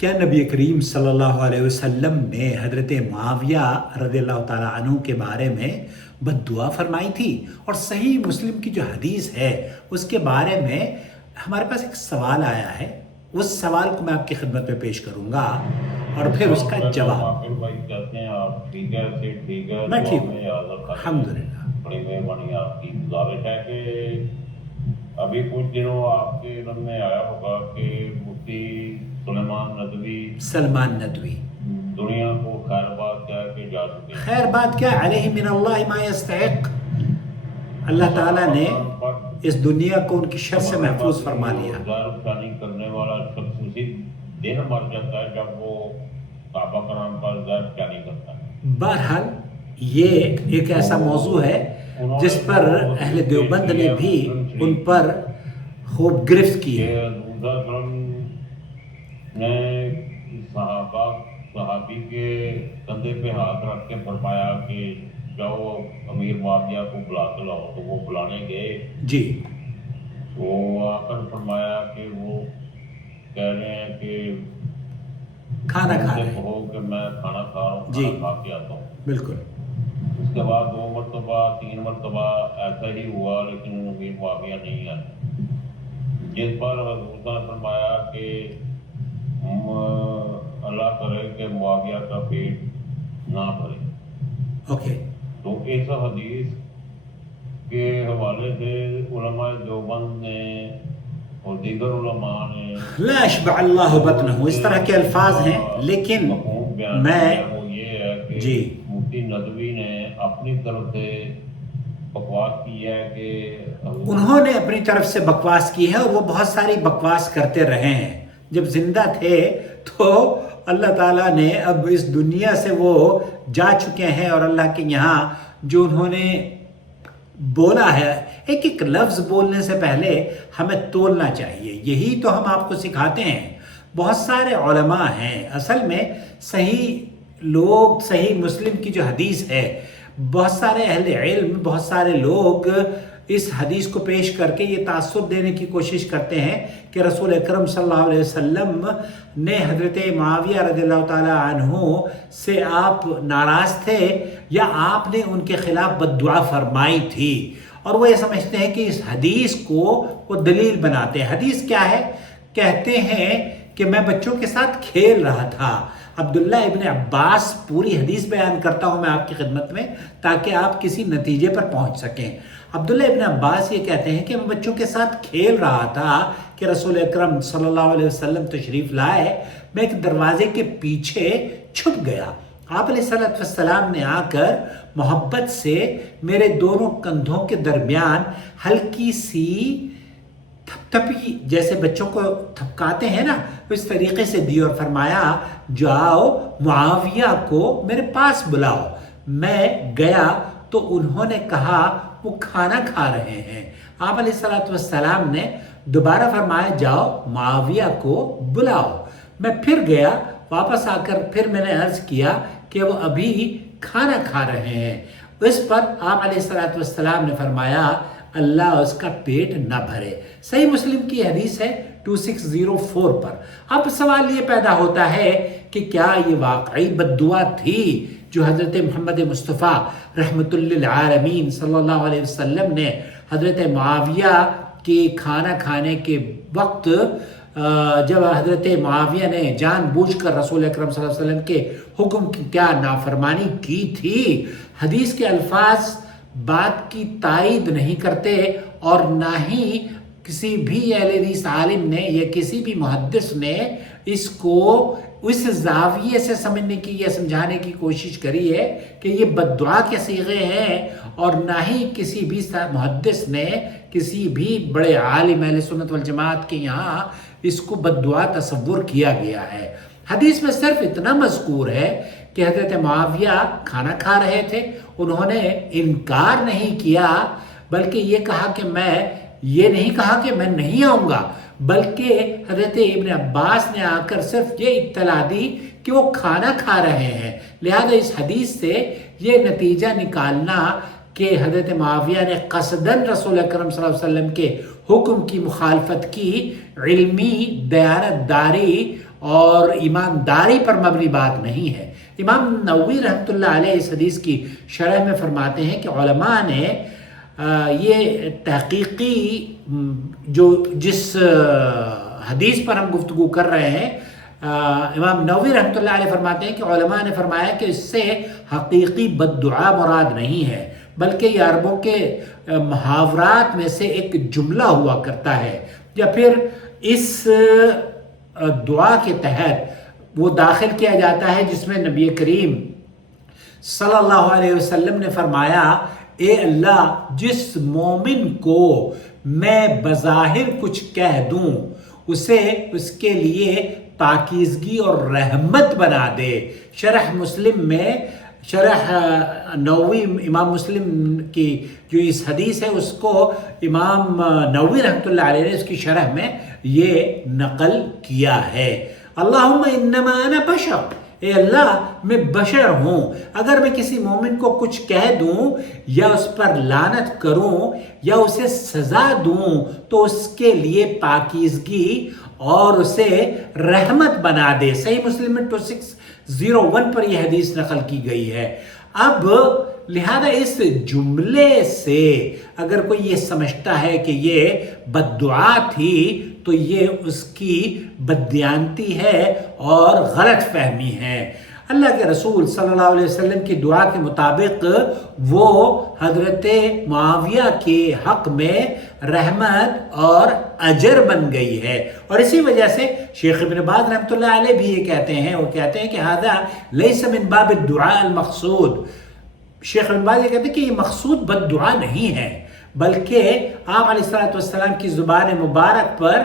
کیا نبی کریم صلی اللہ علیہ وسلم نے حضرت معاویہ رضی اللہ تعالیٰ عنہ کے بارے میں بد دعا فرمائی تھی؟ اور صحیح مسلم کی جو حدیث ہے اس کے بارے میں ہمارے پاس ایک سوال آیا ہے، اس سوال کو میں آپ کی خدمت میں پیش کروں گا اور پھر اس کا جواب۔ میں ٹھیک ہوں الحمدللہ۔ بڑی مہربانی آپ کی، گزارش ہے کہ ابھی کچھ دنوں آپ کے علم میں آیا ہوگا کہ مفتی سلمان ندوی دنیا کو خیر بات کہہ کے جا چکے ہیں۔ خیر بات کیا، علیہ من اللہ ما یستحق، اللہ تعالیٰ نے اس دنیا کو ان کی شر سے محفوظ فرما لیا۔ ظاہر شانی کرنے والا شخص اسی دن مر جاتا ہے جب وہ صحابہ کرام پر ظاہر شانی کرتا ہے۔ بہرحال یہ ایک ایسا موضوع ہے جس پر اہل دیوبند نے بھی ان پر خوب گرفت کی ہے۔ نے صحابی کے کندھے پہ ہاتھ رکھ کے فرمایا کہ جاؤ امیر معاویہ کو بلا کے لاؤ، تو وہ بلانے گئے جی، وہ آ کر فرمایا کہ وہ کہہ رہے ہیں کہ کھانا کھا رہے ہیں، کہو کہ میں کھانا کھا رہا ہوں، جی کھانا کھا کے آتا ہوں۔ بالکل۔ اس کے بعد 2 مرتبہ 3 مرتبہ ایسا ہی ہوا، لیکن امیر معاویہ نہیں آئے، جس پر حضور نے فرمایا کہ اللہ کرے کہ معاویہ کا پیٹ نہ بھرے۔ اوکے، تو اس حدیث کے حوالے سے علماء دیوبند نے اور دیگر علماء نے لا اشبع اللہ بطنہ، اس طرح کے الفاظ ہیں، لیکن میں وہ یہ ہے کہ جی مفتی ندوی نے اپنی طرف سے بکواس کی ہے کہ انہوں نے اپنی طرف سے بکواس کی ہے، اور وہ بہت ساری بکواس کرتے رہے ہیں۔ جب زندہ تھے تو اللہ تعالیٰ نے اب اس دنیا سے وہ جا چکے ہیں، اور اللہ کے یہاں جو انہوں نے بولا ہے، ایک ایک لفظ بولنے سے پہلے ہمیں تولنا چاہیے، یہی تو ہم آپ کو سکھاتے ہیں۔ بہت سارے علماء ہیں، اصل میں صحیح لوگ، صحیح مسلم کی جو حدیث ہے، بہت سارے اہل علم، بہت سارے لوگ اس حدیث کو پیش کر کے یہ تاثر دینے کی کوشش کرتے ہیں کہ رسول اکرم صلی اللہ علیہ وسلم نے حضرت معاویہ رضی اللہ تعالیٰ عنہ سے آپ ناراض تھے، یا آپ نے ان کے خلاف بد دعا فرمائی تھی، اور وہ یہ سمجھتے ہیں کہ اس حدیث کو وہ دلیل بناتے ہیں۔ حدیث کیا ہے؟ کہتے ہیں کہ میں بچوں کے ساتھ کھیل رہا تھا۔ عبداللہ ابن عباس پوری حدیث بیان کرتا ہوں میں آپ کی خدمت میں، تاکہ آپ کسی نتیجے پر پہنچ سکیں۔ عبداللہ ابن عباس یہ کہتے ہیں کہ میں بچوں کے ساتھ کھیل رہا تھا کہ رسول اکرم صلی اللہ علیہ وسلم تشریف لائے، میں ایک دروازے کے پیچھے چھپ گیا، آپ علیہ السلام نے آ کر محبت سے میرے دونوں کندھوں کے درمیان ہلکی سی تھپتھپی، جیسے بچوں کو تھپکاتے ہیں نا، اس طریقے سے دی، اور فرمایا جاؤ معاویہ کو میرے پاس بلاؤ۔ میں گیا تو انہوں نے کہا وہ کھانا کھا رہے ہیں۔ آپ علیہ السلام نے دوبارہ فرمایا جاؤ معاویہ کو بلاؤ۔ میں پھر گیا، واپس آ کر پھر میں نے عرض کیا کہ وہ ابھی کھانا کھا رہے ہیں۔ اس پر آپ علیہ السلام نے فرمایا اللہ اس کا پیٹ نہ بھرے۔ صحیح مسلم کی حدیث ہے 2604 پر۔ اب سوال یہ پیدا ہوتا ہے کہ کیا یہ واقعی بد دعا تھی جو حضرت محمد مصطفیٰ رحمۃ للعالمین صلی اللہ علیہ وسلم نے حضرت معاویہ کے کھانا کھانے کے وقت، جب حضرت معاویہ نے جان بوجھ کر رسول اکرم صلی اللہ علیہ وسلم کے حکم کی کیا نافرمانی کی تھی؟ حدیث کے الفاظ بات کی تائید نہیں کرتے، اور نہ ہی کسی بھی اہل حدیث عالم نے یا کسی بھی محدث نے اس کو اس زاویے سے سمجھنے کی یا سمجھانے کی کوشش کری ہے کہ یہ بد دعا کے صیغے ہیں، اور نہ ہی کسی بھی محدث نے، کسی بھی بڑے عالم اہل سنت والجماعت کے یہاں اس کو بد دعا تصور کیا گیا ہے۔ حدیث میں صرف اتنا مذکور ہے کہ حضرت معاویہ کھانا کھا رہے تھے، انہوں نے انکار نہیں کیا، بلکہ یہ کہا کہ میں یہ نہیں کہا کہ میں نہیں آؤں گا، بلکہ حضرت ابن عباس نے آ کر صرف یہ اطلاع دی کہ وہ کھانا کھا رہے ہیں۔ لہذا اس حدیث سے یہ نتیجہ نکالنا کہ حضرت معاویہ نے قصداً رسول اکرم صلی اللہ علیہ وسلم کے حکم کی مخالفت کی، علمی دیانت داری اور ایمانداری پر مبنی بات نہیں ہے۔ امام نووی رحمۃ اللہ علیہ اس حدیث کی شرح میں فرماتے ہیں کہ علماء نے یہ تحقیقی جس حدیث پر ہم گفتگو کر رہے ہیں، امام نووی رحمۃ اللہ علیہ فرماتے ہیں کہ علماء نے فرمایا کہ اس سے حقیقی بد دعا مراد نہیں ہے، بلکہ یہ عربوں کے محاورات میں سے ایک جملہ ہوا کرتا ہے، یا پھر اس دعا کے تحت وہ داخل کیا جاتا ہے جس میں نبی کریم صلی اللہ علیہ وسلم نے فرمایا، اے اللہ، جس مومن کو میں بظاہر کچھ کہہ دوں اسے اس کے لیے پاکیزگی اور رحمت بنا دے۔ شرح مسلم میں، شرح نووی امام مسلم کی جو اس حدیث ہے اس کو امام نووی رحمۃ اللہ علیہ نے اس کی شرح میں یہ نقل کیا ہے۔ اللہم انما انا بشر، اے اللہ میں بشر ہوں، اگر میں کسی مومن کو کچھ کہہ دوں یا اس پر لعنت کروں یا اسے سزا دوں تو اس کے لیے پاکیزگی اور اسے رحمت بنا دے۔ صحیح مسلم میں 2601 پر یہ حدیث نقل کی گئی ہے۔ اب لہذا اس جملے سے اگر کوئی یہ سمجھتا ہے کہ یہ بد دعا تھی تو یہ اس کی بددیانتی ہے اور غلط فہمی ہے۔ اللہ کے رسول صلی اللہ علیہ وسلم کی دعا کے مطابق وہ حضرت معاویہ کے حق میں رحمت اور اجر بن گئی ہے، اور اسی وجہ سے شیخ ابن باز رحمۃ اللہ علیہ بھی یہ کہتے ہیں، وہ کہتے ہیں کہ ھذا لیس من باب الدعاء المقصود۔ شیخ ابن باز یہ کہتے ہیں کہ یہ مقصود بد دعا نہیں ہے، بلکہ آپ علیہ السلام کی زبان مبارک پر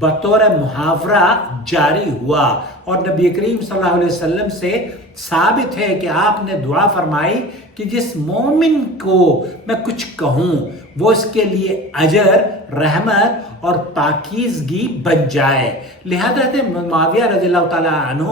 بطور محاورہ جاری ہوا، اور نبی کریم صلی اللہ علیہ وسلم سے ثابت ہے کہ آپ نے دعا فرمائی کہ جس مومن کو میں کچھ کہوں وہ اس کے لیے اجر، رحمت اور پاکیزگی بن جائے۔ لہذا معاویہ رضی اللہ تعالیٰ عنہ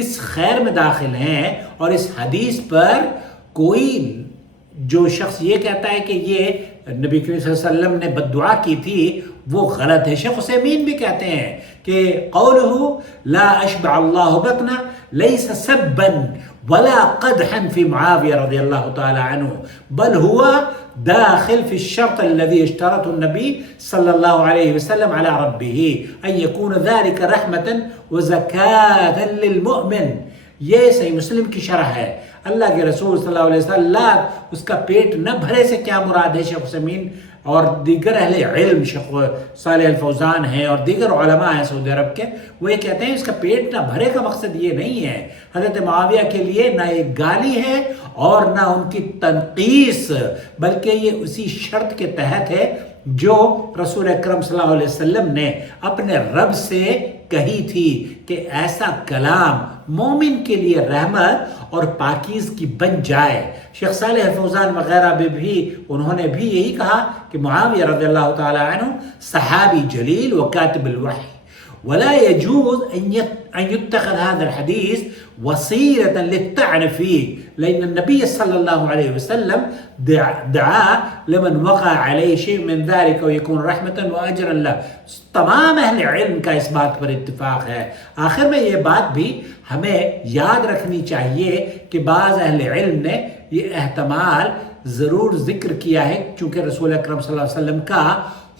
اس خیر میں داخل ہیں، اور اس حدیث پر کوئی جو شخص یہ کہتا ہے کہ یہ نبی کریم صلی اللہ علیہ وسلم نے بد دعا کی تھی وہ غلط ہے۔ شیخ عثیمین بھی کہتے ہیں کہ قولہ لا اشبع اللہ بطنا لیس سبا ولا قدحا فی معاویہ رضی اللہ تعالی عنہ بل هو داخل في الشرط الذي اشترطه النبي صلى الله عليه وسلم على ربه أن يكون ذلك رحمة وزكاة للمؤمن۔ یہ صحیح مسلم کی شرح ہے۔ اللہ کے رسول صلی اللہ علیہ وسلم اس کا پیٹ نہ بھرے سے کیا مراد ہے؟ شیخ عثیمین اور دیگر اہل علم، شیخ صالح الفوزان ہیں اور دیگر علماء ہیں سعودی عرب کے، وہ یہ کہتے ہیں اس کا پیٹ نہ بھرے کا مقصد یہ نہیں ہے۔ حضرت معاویہ کے لیے نہ ایک گالی ہے اور نہ ان کی تنقیص، بلکہ یہ اسی شرط کے تحت ہے جو رسول اکرم صلی اللہ علیہ وسلم نے اپنے رب سے کہی تھی کہ ایسا کلام مومن کے لیے رحمت اور پاکیزگی بن جائے۔ شیخ صالح الفوزان وغیرہ بھی انہوں نے بھی یہی کہا کہ معاویہ رضی اللہ تعالی عنہ صحابی جلیل وکاتب الوحی، ولا يجوز أن يتخذ هذا الحديث وسيلة للطعن فيه، لأن النبي صلى الله عليه وسلم دعا لمن وقع عليه شيء من ذلك ويكون رحمة وأجرا له۔ تمام اہل علم کا اس بات پر اتفاق ہے۔ آخر میں یہ بات بھی ہمیں یاد رکھنی چاہیے کہ بعض اہل علم نے یہ احتمال ضرور ذکر کیا ہے، چونکہ رسول اکرم صلی اللہ علیہ وسلم کا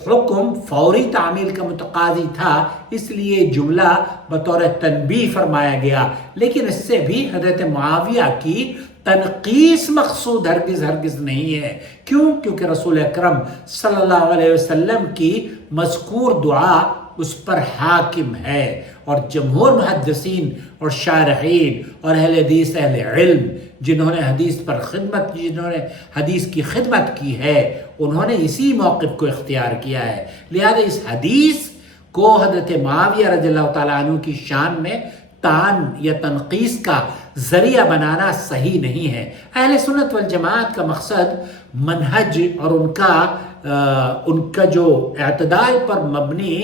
حکم فوری تعمیل کا متقاضی تھا، اس لیے جملہ بطور تنبیہ فرمایا گیا، لیکن اس سے بھی حضرت معاویہ کی تنقیص مقصود ہرگز نہیں ہے۔ کیوں؟ کیونکہ رسول اکرم صلی اللہ علیہ وسلم کی مذکور دعا اس پر حاکم ہے، اور جمہور محدثین اور شارحین اور اہل حدیث اہل علم جنہوں نے حدیث پر خدمت کی، جنہوں نے حدیث کی خدمت کی ہے، انہوں نے اسی موقف کو اختیار کیا ہے۔ لہذا اس حدیث کو حضرت معاویہ رضی اللہ تعالیٰ عنہ کی شان میں تان یا تنقیص کا ذریعہ بنانا صحیح نہیں ہے۔ اہل سنت والجماعت کا مقصد منہج اور ان کا جو اعتدال پر مبنی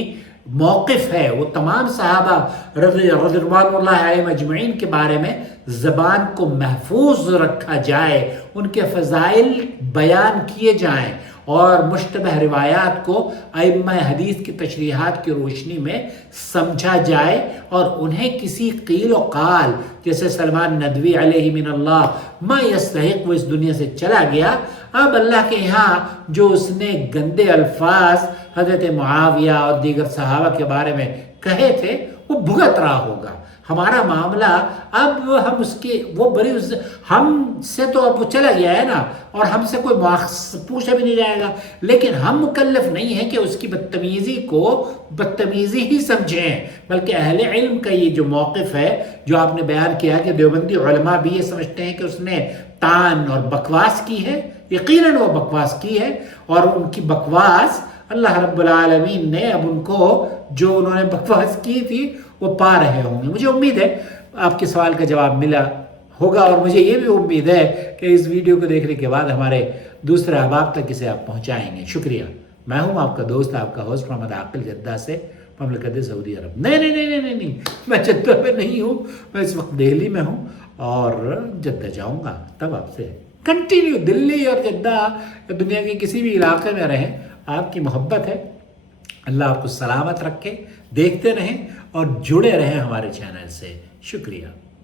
موقف ہے، وہ تمام صحابہ رضوان اللہ علیہم اجمعین کے بارے میں زبان کو محفوظ رکھا جائے، ان کے فضائل بیان کیے جائیں اور مشتبہ روایات کو ائمہ حدیث کی تشریحات کی روشنی میں سمجھا جائے اور انہیں کسی قیل و قال، جیسے سلمان ندوی علیہ من اللہ ما یستحق، وہ اس دنیا سے چلا گیا، اب اللہ کے یہاں جو اس نے گندے الفاظ حضرت معاویہ اور دیگر صحابہ کے بارے میں کہے تھے وہ بھگت رہا ہوگا۔ ہمارا معاملہ اب ہم اس کی وہ بری ہم سے تو اب وہ چلا گیا ہے نا، اور ہم سے کوئی پوچھا بھی نہیں جائے گا، لیکن ہم مکلف نہیں ہیں کہ اس کی بدتمیزی کو بدتمیزی ہی سمجھیں، بلکہ اہل علم کا یہ جو موقف ہے جو آپ نے بیان کیا کہ دیوبندی علماء بھی یہ سمجھتے ہیں کہ اس نے تان اور بکواس کی ہے، یقیناً وہ بکواس کی ہے، اور ان کی بکواس اللہ رب العالمین نے اب ان کو جو انہوں نے بکواس کی تھی وہ پا رہے ہوں گے۔ مجھے امید ہے آپ کے سوال کا جواب ملا ہوگا، اور مجھے یہ بھی امید ہے کہ اس ویڈیو کو دیکھنے کے بعد ہمارے دوسرے احباب تک اسے آپ پہنچائیں گے۔ شکریہ۔ میں ہوں آپ کا دوست، آپ کا ہوسٹ محمد عاقل، جدہ سے، مملکت سعودی عرب۔ نہیں، میں جدہ میں نہیں ہوں، میں اس وقت دہلی میں ہوں، اور جدہ جاؤں گا تب آپ سے کنٹینیو دلی اور جدہ یا دنیا کے کسی بھی علاقے میں رہیں، آپ کی محبت ہے۔ اللہ آپ کو سلامت رکھے، دیکھتے رہیں اور جڑے رہیں ہمارے چینل سے۔ شکریہ۔